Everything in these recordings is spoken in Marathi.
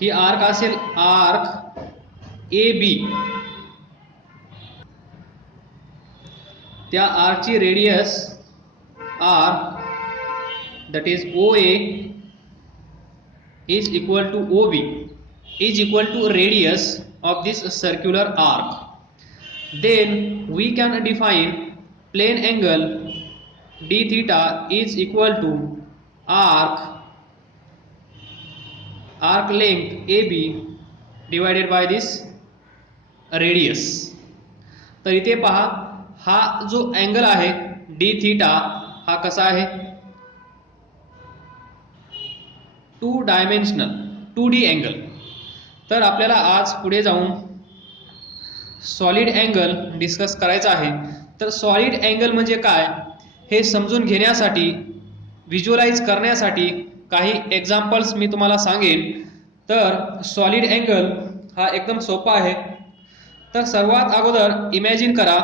ही आर्क असेल आर्क ए बी, त्या आर्कची radius R that is O A is equal to OB is equal to radius of this circular arc. Then we can define plane angle d theta is equal to arc length AB divided by this radius. तर इथे पहा, हा जो अँगल आहे d थीटा हा कसा आहे, 2 डायमेन्शनल 2D अँगल. तर आपल्याला आज पुढे जाऊन सॉलिड अँगल डिस्कस करायचा आहे. तर सॉलिड अँगल म्हणजे काय हे समजून घेण्यासाठी, व्हिज्युअलाइज करण्यासाठी काही एक्झाम्पल्स मी तुम्हाला सांगेन. तर सॉलिड अँगल हा एकदम सोपा आहे. तर सर्वात अगोदर इमॅजिन करा,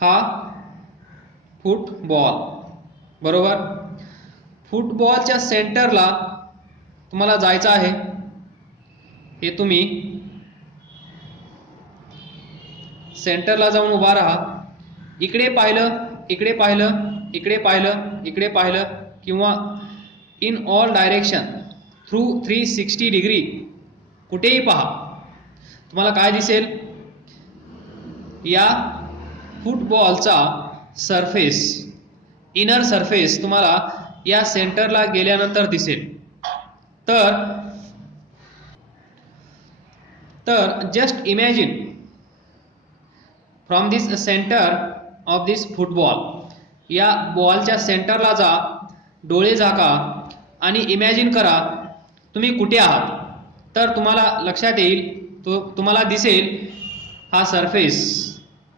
हा फुटबॉल, बरोबर. फुटबॉलच्या सेंटरला तुम्हाला जायचं आहे. हे तुम्ही सेंटरला जाऊन उभा राहा. इकडे पाहिलं, इकडे पाहिलं, इकडे पाहिलं, इकडे पाहिलं, किंवा in all direction through 360 degree कुठेही पहा, तुम्हाला काय दिसेल, या फुटबॉलचा सरफेस, इनर सरफेस तुम्हाला या सेंटरला गेल्यानंतर दिसेल. तर just imagine from this centre of this football, या बॉलच्या सेंटरला जा, डोळे झाका आणि इमॅजिन करा तुम्ही कुठे आहात. तर तुम्हाला लक्षात येईल, तुम्हाला दिसेल हा सरफेस,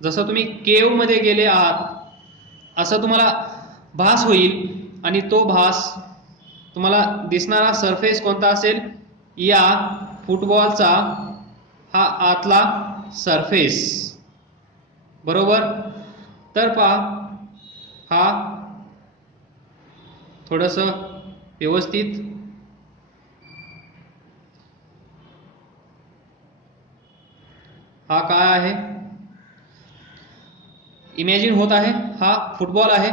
जसं तुम्ही केव मध्ये गेले आहात असं तुम्हाला भास होईल. आणि तो भास तुम्हाला दिसणारा सरफेस कोणता असेल, या फुटबॉलचा हा आतला सरफेस, बरोबर. तर पहा, हा थोडंसं व्यवस्थित हा काय आहे, इमॅजिन होत आहे, हा फुटबॉल आहे.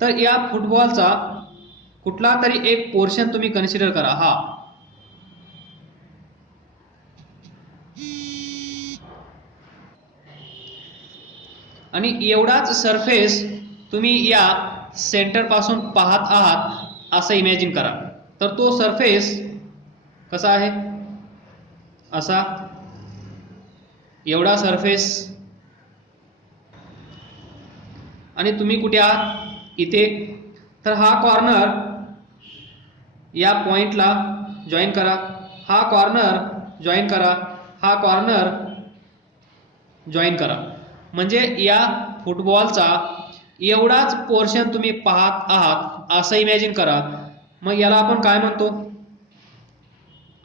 तर या फुटबॉलचा कुठला तरी एक पोर्शन तुम्ही कन्सिडर करा, हा. आणि एवढाच सरफेस तुम्ही या सेंटर पासून पाहत आहात असं इमॅजिन करा. तर तो सरफेस कसा आहे, असा, एवढा सरफेस. आणि तुम्ही कुठे आहात, इथे. तर हा कॉर्नर या पॉइंटला जॉईन करा, हा कॉर्नर जॉईन करा, हा कॉर्नर जॉईन करा. म्हणजे या फुटबॉलचा एवढाच पोर्शन तुम्ही पाहत आहात असं इमॅजिन करा. मग याला आपण काय म्हणतो,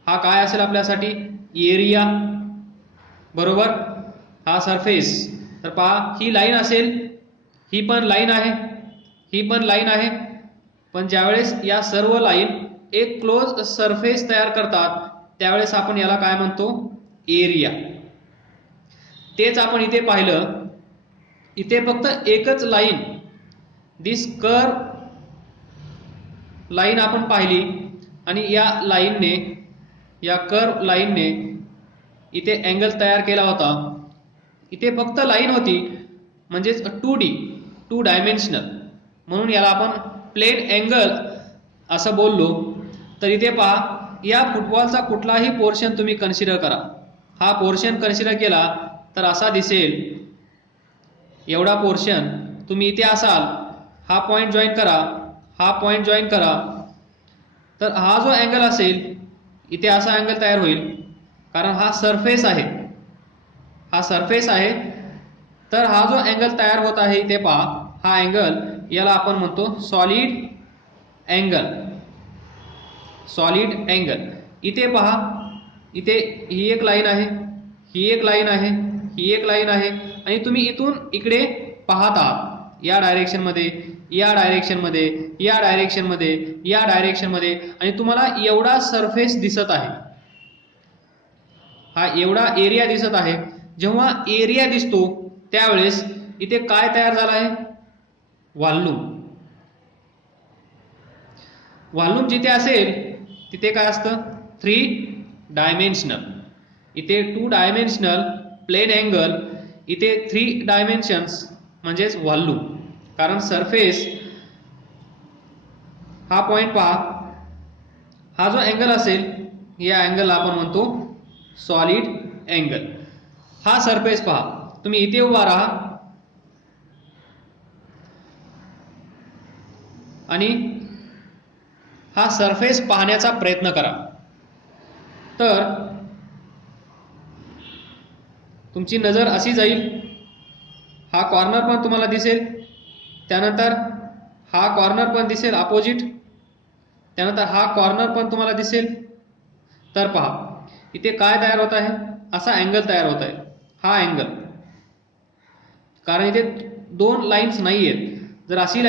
हा काय असेल आपल्यासाठी, एरिया, बरोबर. हा सरफेस. तर पहा, ही लाईन असेल, ही पण लाईन आहे, ही पण लाईन आहे. पण ज्यावेळेस या सर्व लाईन एक क्लोज सरफेस तयार करतात त्यावेळेस आपण याला काय म्हणतो, एरिया. तेच आपण इथे पाहिलं, इथे फक्त एकच लाईन, दिस कर्व लाईन आपण पाहिली. आणि या लाईनने, या कर्व लाईनने इथे अँगल तयार केला होता. इथे फक्त लाईन होती, म्हणजेच 2D 2 डायमेन्शनल, म्हणून याला आपण प्लेन अँगल असं बोललो. तर इथे पहा, या फुटबॉलचा कुठलाही पोर्शन तुम्ही कन्सिडर करा, हा पोर्शन कन्सिडर केला तर असा दिसेल. एवढा पोर्शन तुम्ही इथे असाल, हा पॉइंट जॉईन करा, हा पॉइंट जॉईन करा. तर हा जो अँगल असेल, इथे असा अँगल तयार होईल, कारण हा सरफेस आहे, हा सरफेस आहे. तर हा जो अँगल तयार होत आहे इथे पहा, हा अँगल, याला आपण म्हणतो सॉलिड अँगल. Solid angle. इथे पहा, इथे ही एक लाईन आहे, ही एक लाईन आहे, ही एक लाईन आहे, आणि तुम्ही इथून इकडे पाहत आहात या डायरेक्शन मध्ये. या डायरेक्शनमध्ये, या डायरेक्शनमध्ये, या डायरेक्शनमध्ये, आणि तुम्हाला एवढा सरफेस दिसत आहे, हा एवढा एरिया दिसत आहे. जेव्हा एरिया दिसतो त्यावेळेस इथे काय तयार झाला आहे? व्हॉल्यूम. व्हॉल्यूम जिथे असेल तिथे काय असतं? 3 डायमेन्शनल. इथे 2 डायमेन्शनल प्लेन अँगल, इथे 3 डायमेन्शन्स म्हणजेच व्हॉल्यूम. कारण सरफेस हा पॉइंट पहा, हा जो अँगल असेल या अँगलला आपण म्हणतो सॉलिड अँगल. हा सरफेस पहा, तुम्ही इथे उभा राहा आणि हा सरफेस पाहण्याचा प्रयत्न करा, तर तुमची नजर अशी जाईल, हा कॉर्नर पण तुम्हाला दिसेल, त्यानंतर हा कॉर्नर पण दिसेल अपोजिट, त्यानंतर हा कॉर्नर पण तुम्हाला दिसेल. तर पहा इथे काय तयार होत आहे? असा अँगल तयार होत आहे, हा अँगल. कारण इथे 2 लाईन्स नाही आहेत. जर अशी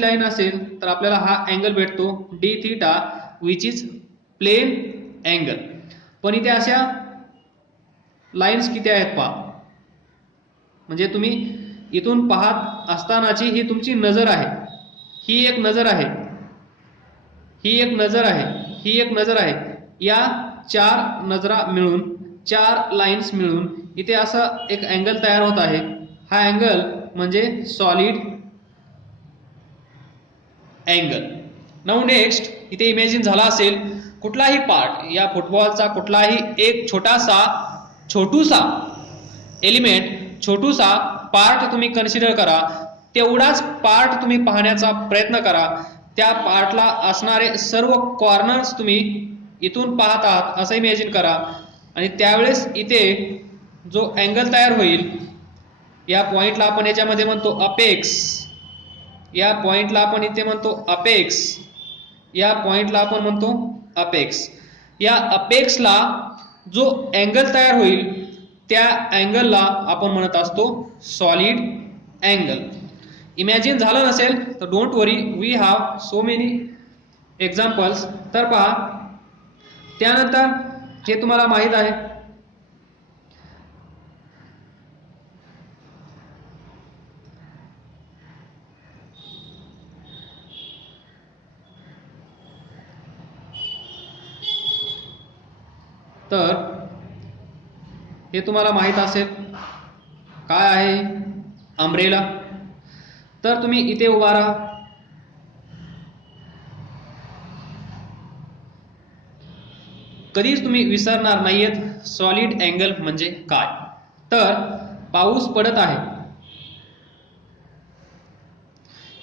लाईन असेल तर आपल्याला हा अँगल भेटतो d theta which is plane angle. पण इथे अशा लाईन्स किती आहेत पहा. म्हणजे तुम्ही इथून पाहत असतानाची ही तुमची नजर आहे, ही एक नजर आहे, ही एक नजर आहे, ही एक नजर आहे. या 4 नजरा मिळून, 4 लाईन्स मिळून इथे असा एक अँगल तयार होत आहे. हा अँगल म्हणजे सॉलिड अँगल. नाऊ नेक्स्ट, इथे इमॅजिन झाला असेल कुठलाही पार्ट, या फुटबॉलचा कुठलाही एक छोटूसा एलिमेंट, छोटूसा पार्ट तुम्ही कन्सिडर करा. तेवढाच पार्ट तुम्ही पाहण्याचा प्रयत्न करा. त्या पार्टला असणारे सर्व कॉर्नर्स तुम्ही इथून पाहत आहात असं इमॅजिन करा. आणि त्यावेळेस इथे जो अँगल तयार होईल, या पॉइंटला आपण याच्यामध्ये म्हणतो अपेक्स, या पॉइंटला आपण इथे म्हणतो अपेक्स, या पॉइंटला आपण म्हणतो अपेक्स. या अपेक्सला जो अँगल तयार होईल त्या अँगलला आपण म्हणत असतो सॉलिड अँगल. इमॅजिन झालं नसेल तर don't worry, we have so many examples. तर पहा, त्यानंतर हे तुम्हाला माहित आहे, तर हे तुम्हाला माहित असेल काय आहे अम्ब्रेला. तर तुम्ही इथे उभा राहा, कधीच तुम्ही विसरणार नाहीयेत सॉलिड अँगल म्हणजे काय. तर पाऊस पडत आहे,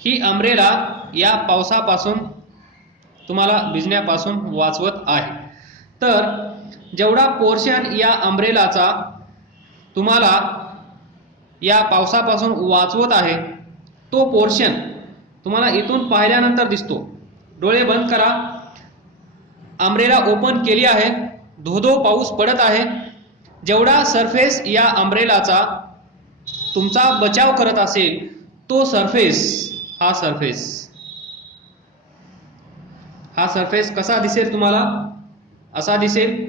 ही अम्ब्रेला या पावसापासून तुम्हाला भिजण्यापासून वाचवत आहे. तर जेवढा पोर्शन या अम्ब्रेलाचा तुम्हाला या पावसापासून वाचवत आहे, तो पोर्शन तुम्हाला इथून पाहिल्यानंतर दिसतो. डोळे बंद करा, अम्ब्रेला ओपन केली आहे, धो पाऊस पडत आहे. जेवढा सरफेस या अम्ब्रेलाचा तुमचा बचाव करत असेल, तो सरफेस, हा सरफेस कसा दिसेल तुम्हाला? असा दिसेल,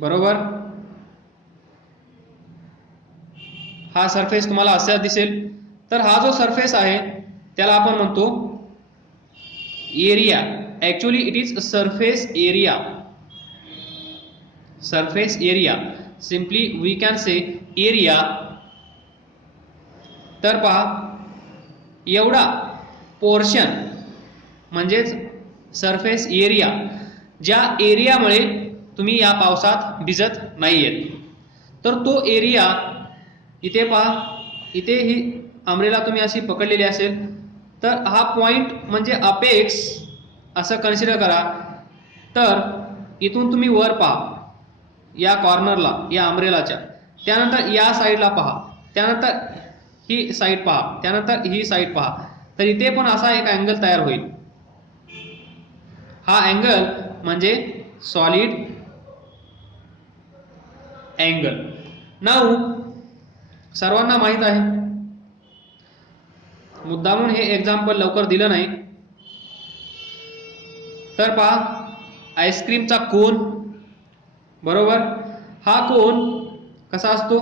बरोबर. हा सरफेस तुम्हाला असा दिसेल. तर हा जो सरफेस आहे त्याला आपण म्हणतो area. Actually it is surface area, surface area. Simply we can say area. तर पहा, एवढा पोर्शन म्हणजेच सरफेस एरिया, ज्या एरियामुळे तुम्ही या पावसात भिजत नाहीयेत. तर तो एरिया इथे पहा, इथे ही अम्ब्रेला तुम्ही अशी पकडलेली असेल, तर हा पॉइंट म्हणजे अपेक्स असं कन्सिडर करा. तर इथून तुम्ही वर पहा या कॉर्नरला, या अम्ब्रेलाच्या, त्यानंतर या साईडला पहा, त्यानंतर ही साईड पहा, त्यानंतर ही साईड पहा. तर इथे पण असा एक अँगल तयार होईल. हा अँगल म्हणजे सॉलिड अँगल. नाऊ सर्वांना माहित आहे मुद्दामून हे एक्झाम्पल लवकर दिलं नाही. तर पहा आईस्क्रीमचा कोन, बरोबर. हा कोन कसा असतो,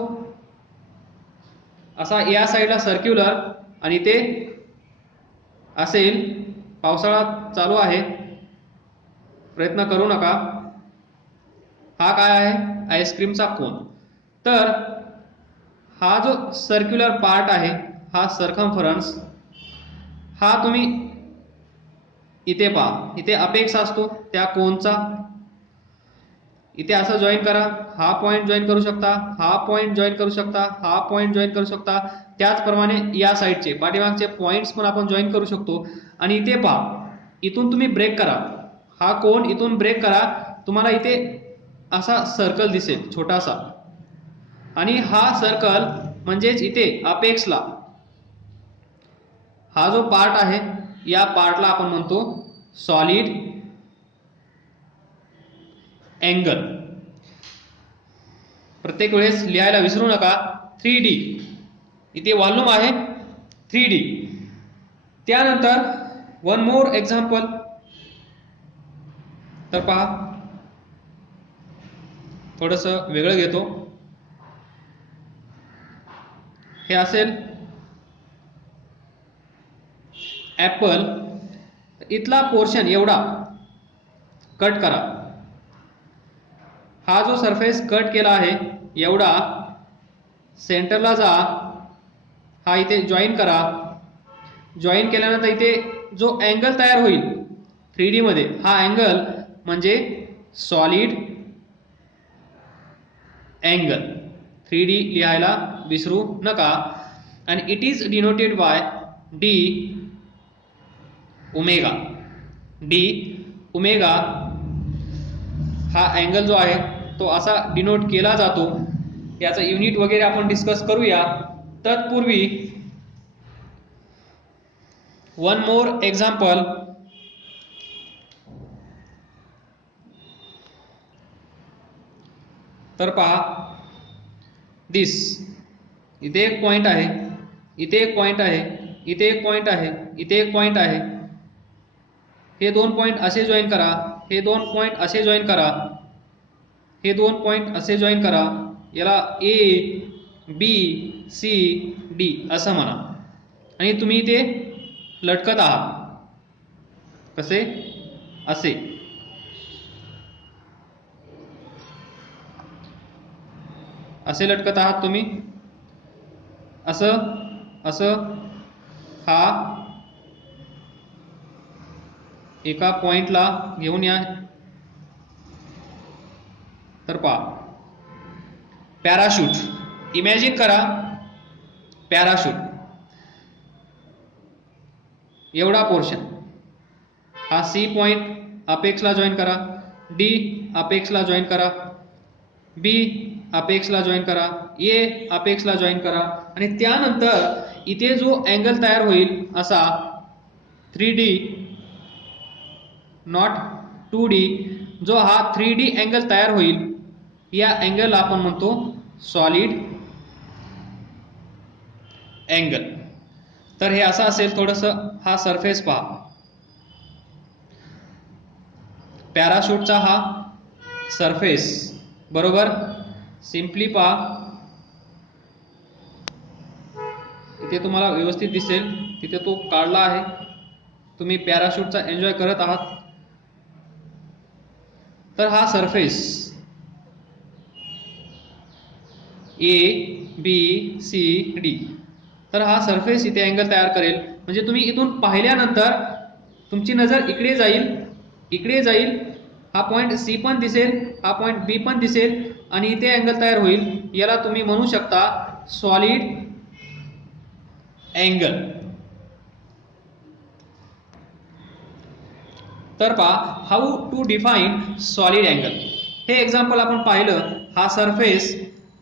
असा या साईडला सर्क्युलर आणि ते असेल. पावसाळा चालू आहे, प्रयत्न करू नका. हा काय आहे, आईस्क्रीमचा कोन. तर हा जो सर्क्युलर पार्ट आहे, हा सर्कम्फरन्स, हा तुम्ही इथे पहा, इथे अपेक्स असतो त्या कोनचा. इथे असं जॉईन करा, हा पॉइंट जॉईन करू शकता, हा पॉइंट जॉईन करू शकता, हा पॉइंट जॉईन करू शकता. त्याचप्रमाणे या साईडचे पाठीमागचे पॉइंट्स पण आपण जॉईन करू शकतो. आणि इथे पहा, इथून तुम्ही ब्रेक करा, हा कोन इथून ब्रेक करा, तुम्हाला इथे असा सर्कल दिसेल छोटासा. आणि हा सर्कल म्हणजेच इथे अपेक्सला हा जो पार्ट आहे, या पार्टला आपण म्हणतो सॉलिड अँगल. प्रत्येक वेळेस लिहायला विसरू नका 3D. इथे व्हॉल्यूम आहे 3D. त्यानंतर वन मोर एक्झाम्पल. तर पहा, थोडंसं वेगळं घेतो. हे असेल ॲपल. इथला पोर्शन एवढा कट करा. हा जो सरफेस कट केला आहे एवढा सेंटरला जा, हा इथे जॉईन करा. जॉईन केल्यानंतर इथे जो अँगल तयार होईल 3D मध्ये, हा अँगल म्हणजे सॉलिड अँगल. 3D लिहायला विसरू नका. आणि it is denoted by D omega. D omega हा अँगल जो आहे तो असा डिनोट केला जातो. याचं युनिट वगैरे आपण डिस्कस करूया. तत्पूर्वी वन मोर एक्झाम्पल. तर पहा, दिस, इथे एक पॉइंट आहे, इथे एक पॉइंट आहे, इथे एक पॉइंट आहे, इथे एक पॉइंट आहे. हे दोन पॉइंट असे जॉईन करा, हे दोन पॉइंट असे जॉईन करा, हे दोन पॉइंट असे जॉईन करा. याला ए बी सी डी असं म्हणा. आणि तुम्ही इथे लटकत आहात कसे, असे. असे लटकत आहात तुम्ही, असं असं. हा एका पॉइंटला घेऊन या. तर पहा, पॅराशूट इमॅजिन करा. पॅराशूट एवढा पोर्शन, हा सी पॉइंट अपेक्सला जॉईन करा, डी अपेक्सला जॉईन करा, बी अपेक्सला जॉईन करा, ए अपेक्सला जॉईन करा. आणि त्यानंतर इथे जो अँगल तयार होईल असा 3D नॉट 2D, जो हा 3D अँगल तयार होईल, या अँगलला आपण म्हणतो सॉलिड अँगल. तर हे असं असेल थोडंसं. हा सरफेस पहा, पॅराशूटचा हा सरफेस, बरोबर. सिम्पली पहा, इथे तुम्हाला व्यवस्थित दिसेल, तिथे तो काढला आहे. तुम्ही पॅराशूटचा एन्जॉय करत आहात. तर हा surface A B C D, तर हा सरफेस इथे अँगल तयार करेल. म्हणजे तुम्ही इथून पाहिल्यानंतर तुमची नजर इकडे जाईल, इकडे जाईल. हा पॉइंट सी पण दिसेल, हा पॉइंट बी पण दिसेल, आणि इथे अँगल तयार होईल. याला तुम्ही म्हणू शकता सॉलिड अँगल. तर पहा, how to define solid angle. हे एक्झाम्पल आपण पाहिलं. हा सरफेस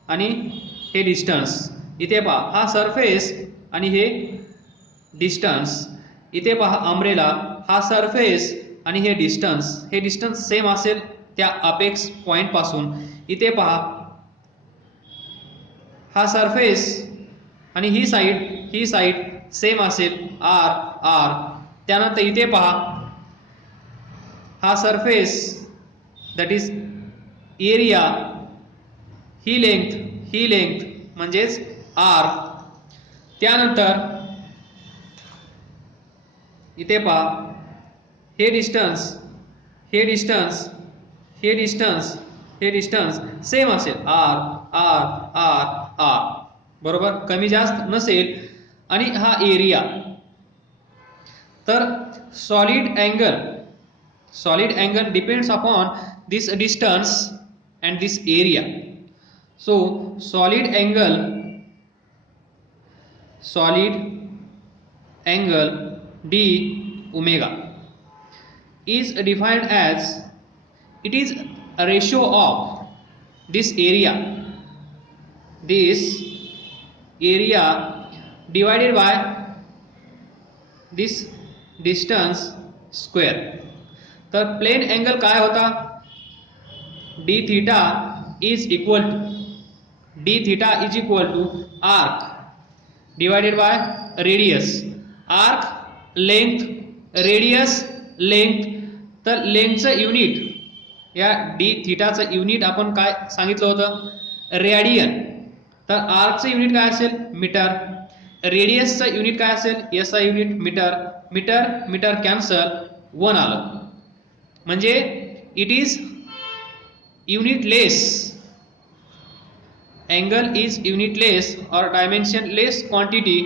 आणि हे डिस्टन्स. इथे पहा, हा सरफेस आणि हे डिस्टन्स. इथे पहा अम्ब्रेला, हा सरफेस आणि हे डिस्टन्स सेम असेल त्या अपेक्स पॉइंट पासून. इथे पहा, हा सरफेस आणि ही साईड सेम असेल आर आर. त्यानंतर इथे पहा हा surface that is area, he length म्हणजेच आर. त्यानंतर इथे पहा हे डिस्टन्स सेम असेल आर आर आर आर, बरोबर, कमी जास्त नसेल. आणि हा एरिया. तर solid angle depends upon this distance and this area. So solid angle d omega is defined as it is a ratio of this area divided by this distance square. तर प्लेन अँगल काय होता, d theta is equal to arc divided by radius. Arc length, radius length. तर लेंथचं युनिट, या डी थीटाचं युनिट आपण काय सांगितलं होतं, रेडियन. तर आर्कचं युनिट काय असेल, मीटर. रेडियसचं युनिट काय असेल, याचा युनिट मीटर. मीटर कॅन्सल, 1 आलं. म्हणजे इट इज युनिटलेस. अँगल इज युनिटलेस और डायमेन्शनलेस क्वांटिटी.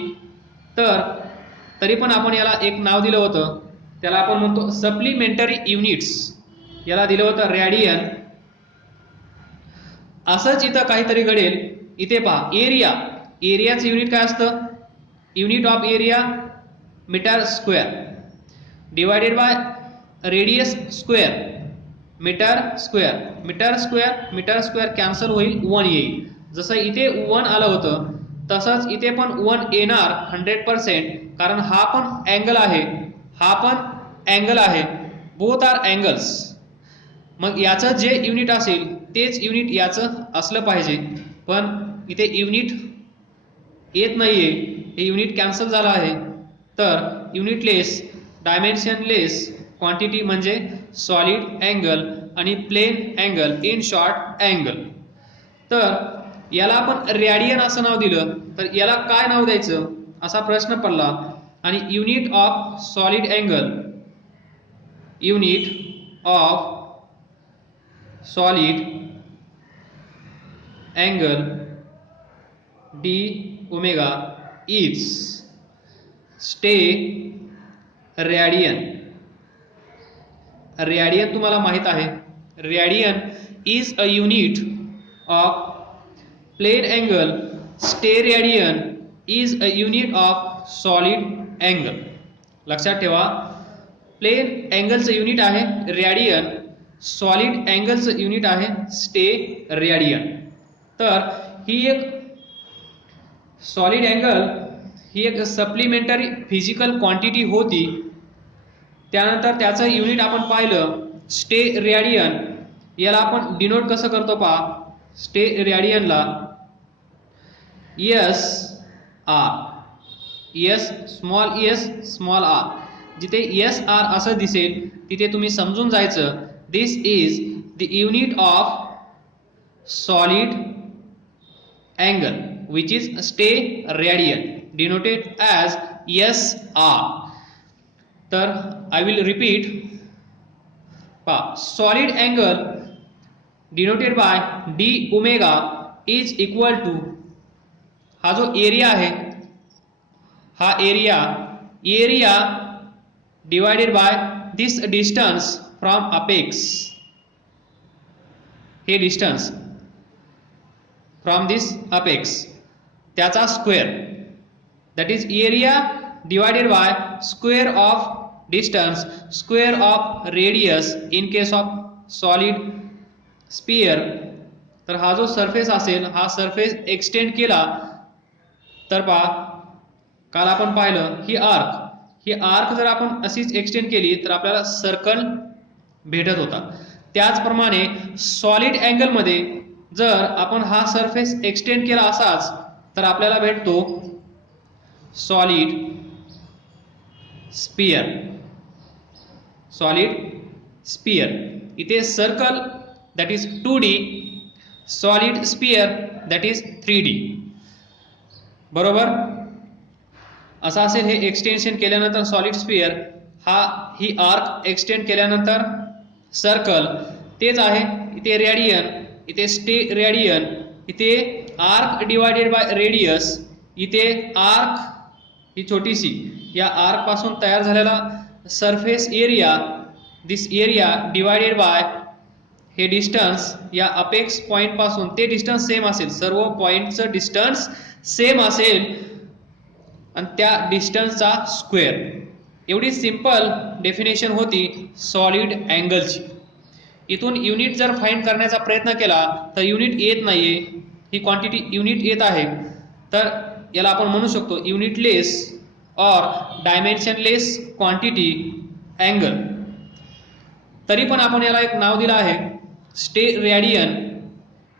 तरी पण आपण याला एक नाव दिलं होतं, त्याला आपण म्हणतो सप्लिमेंटरी युनिट्स. याला दिलं होतं रेडियन. असंच इथं काहीतरी घडेल. इथे पहा एरियाचं युनिट काय असतं, unit of area metre square divided by radius square metre square cancel होईल, 1 येईल. जसं इथे 1 आलं होतं तसंच इथे पण 1 येणार 100%, कारण हा पण अँगल आहे, बोथ आर अँगल्स. मग याचं जे युनिट असेल तेच युनिट याचं असलं पाहिजे. पण इथे युनिट येत नाहीये, हे युनिट कॅन्सल झालं आहे. तर युनिटलेस डायमेन्शनलेस क्वांटिटी म्हणजे सॉलिड अँगल आणि plane angle, in short angle. तर याला आपण रेडियन असं नाव दिलं, तर याला काय नाव द्यायचं असा प्रश्न पडला. आणि unit of solid angle d omega is steradian. Radian तुम्हाला माहित आहे, radian is a unit of plane angle. Steradian is a unit of solid angle. लक्षात ठेवा, प्लेन अँगलचं युनिट आहे रेडियन, सॉलिड अँगलचं युनिट आहे स्टे रेडियन. तर ही एक सॉलिड अँगल ही एक सप्लिमेंटरी फिजिकल क्वांटिटी होती. त्यानंतर त्याचं युनिट आपण पाहिलं स्टे रेडियन. याला आपण डिनोट कसं करतो पहा, स्टे रेडियनला एस स्मॉल आर. जिथे एस आर असं दिसेल तिथे तुम्ही समजून जायचं this is the unit of solid angle which is steradian denoted as SR. तर आय विल रिपीट. पहा, solid angle denoted by D omega is equal to, हा जो एरिया आहे हा area divided by this distance from apex. हे डिस्टन्स फ्रॉम दिस अपेक्स त्याचा square, that is area divided bye square of distance square of radius in case of solid sphere. तर हा जो सरफेस असेल हा सरफेस एक्सटेंड केला तर पहा, काल आपण पाहिलं ही आर्क जर आपण अशीच एक्सटेंड केली तर आपल्याला सर्कल भेटत होता. त्याचप्रमाणे सॉलिड अँगल मध्ये जर आपण हा सरफेस एक्सटेंड केला असाच तर आपल्याला भेटतो सॉलिड स्पियर, सॉलिड स्पियर. इथे circle that is 2D, solid sphere that is 3D. बरोबर. असं असेल हे एक्सटेन्शन केल्यानंतर सॉलिड स्पियर, ही आर्क एक्सटेंड केल्यानंतर सर्कल, तेच आहे इथे रेडियन, इथे स्टे रेडियन, इथे आर्क डिवायडेड बाय रेडियस, इथे आर्क ही छोटीशी, या आर्क पासून तयार झालेला surface area, this area divided by हे डिस्टन्स, या अपेक्स पॉइंट पासून ते डिस्टन्स सेम असेल, सर्व पॉइंटचं डिस्टन्स सेम असेल आणि त्या डिस्टन्सचा स्क्वेअर. एवढी सिंपल डेफिनेशन होती सॉलिड अँगलची. इथून युनिट जर फाइंड करण्याचा प्रयत्न केला तर युनिट येत नाहीये, ही क्वांटिटी युनिट येत आहे, तर याला आपण म्हणू शकतो युनिटलेस और डायमेन्शनलेस क्वांटिटी अँगल. तरी पण आपण याला एक नाव दिलं आहे स्टे रेडियन,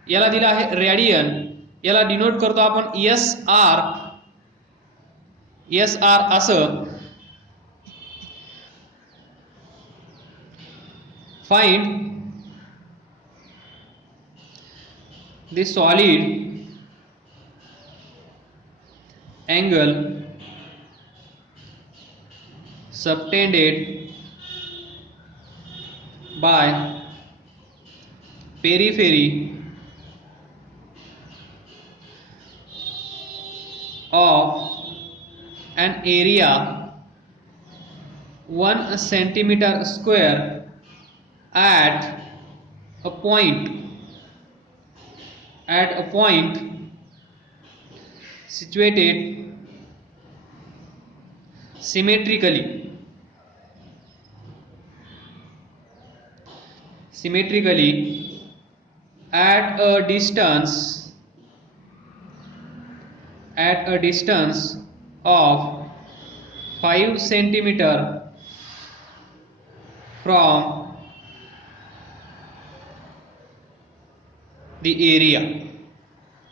याला दिलं आहे रेडियन, याला डिनोट करतो आपण SR, SR असं. Find the solid angle subtended by periphery of an area 1 centimeter square at a point situated symmetrically at a distance of 5 centimeter from the area.